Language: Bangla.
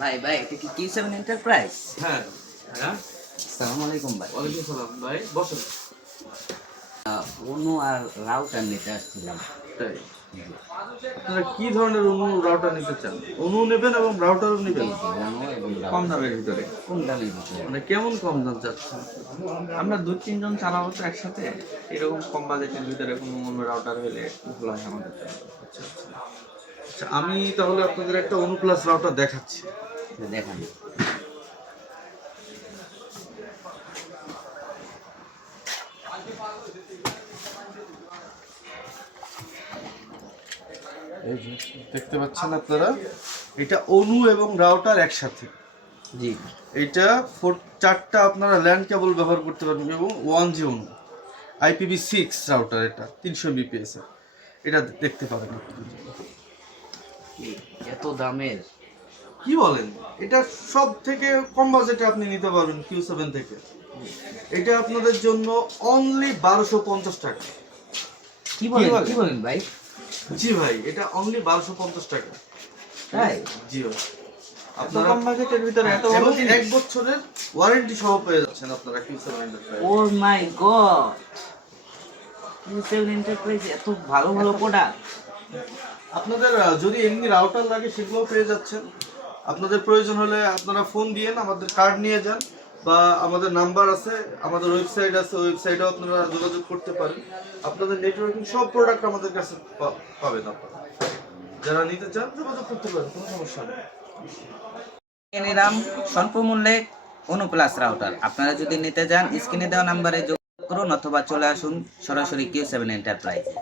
ভাই ভাই এটা কি Q7 এন্টারপ্রাইজ? হ্যাঁ। হ্যাঁ, আসসালামু আলাইকুম ভাই। ওয়ালাইকুম সালাম ভাই, বসেন। অনু আর রাউটার নিতে আসছিলাম। তাই আপনারা কি ধরনের অনু রাউটার নিতে চান? অনু নেবেন এবং রাউটারও জি নেবেন জি, অনু এবং কম রাউটার দামের ভিতরে? কম দামের ভিতরে। মানে কেমন কম দাম চাচ্ছেন? আমরা 2-3 জন চালাবো তো একসাথে, এরকম কম বাজেটের ভিতরে কোনো অন্য রাউটার হলে ভালো হয় আমাদের জন্য। আচ্ছা, আমি তাহলে আপনাদের একটা অনু প্লাস রাউটার দেখাচ্ছি। দেখান। এই যে দেখতে পাচ্ছেন আপনারা, এটা অনু এবং রাউটার একসাথে। জি এটা চারটা আপনারা ল্যান্ড কেবল ব্যবহার করতে পারবেন এবং 1G অনু IPv6 রাউটার, এটা 300 বিপিএস এর। এটা দেখতে পারেন আপনারা। এত দামের? কি বলেন, এটা সব থেকে কম বাজেটে আপনি নিতে পারবেন Q7 থেকে। এটা আপনাদের জন্য অনলি 1250 টাকা। কি বলেন ভাই? জি ভাই, এটা অনলি 1250 টাকা। তাই? জি ভাই, এত আপনারা কম বাজেটের ভিতরে এত ভালো এবং জিনিস? 1 বছরের ওয়ারেন্টি সহ পেয়ে যাচ্ছেন আপনারা Q7 এন্টারপ্রাইজ। ও মাই গড, Q7 এন্টারপ্রাইজ এত ভালো ভালো প্রোডাক্ট। আপনাদের যদি এমনি রাউটার লাগে সেগুলোও পেয়ে যাচ্ছেন। আপনাদের প্রয়োজন হলে আপনারা ফোন দিয়েন, আমাদের কার্ড নিয়ে যান, বা আমাদের নাম্বার আছে, আমাদের ওয়েবসাইট আছে, ওয়েবসাইটেও আপনারা যোগাযোগ করতে পারেন। আপনাদের নেটওয়ার্কিং সব প্রোডাক্ট আমাদের কাছে পাবেন আপনারা। যারা নিতে চান যোগাযোগ করতে পারেন, কোনো সমস্যা নেই। নিলাম স্বল্প মূল্যে অনু প্লাস রাউটার। আপনারা যদি নিতে চান স্ক্রিনে দেওয়া নাম্বারে যোগাযোগ করুন অথবা চলে আসুন সরাসরি Q7 এন্টারপ্রাইজে।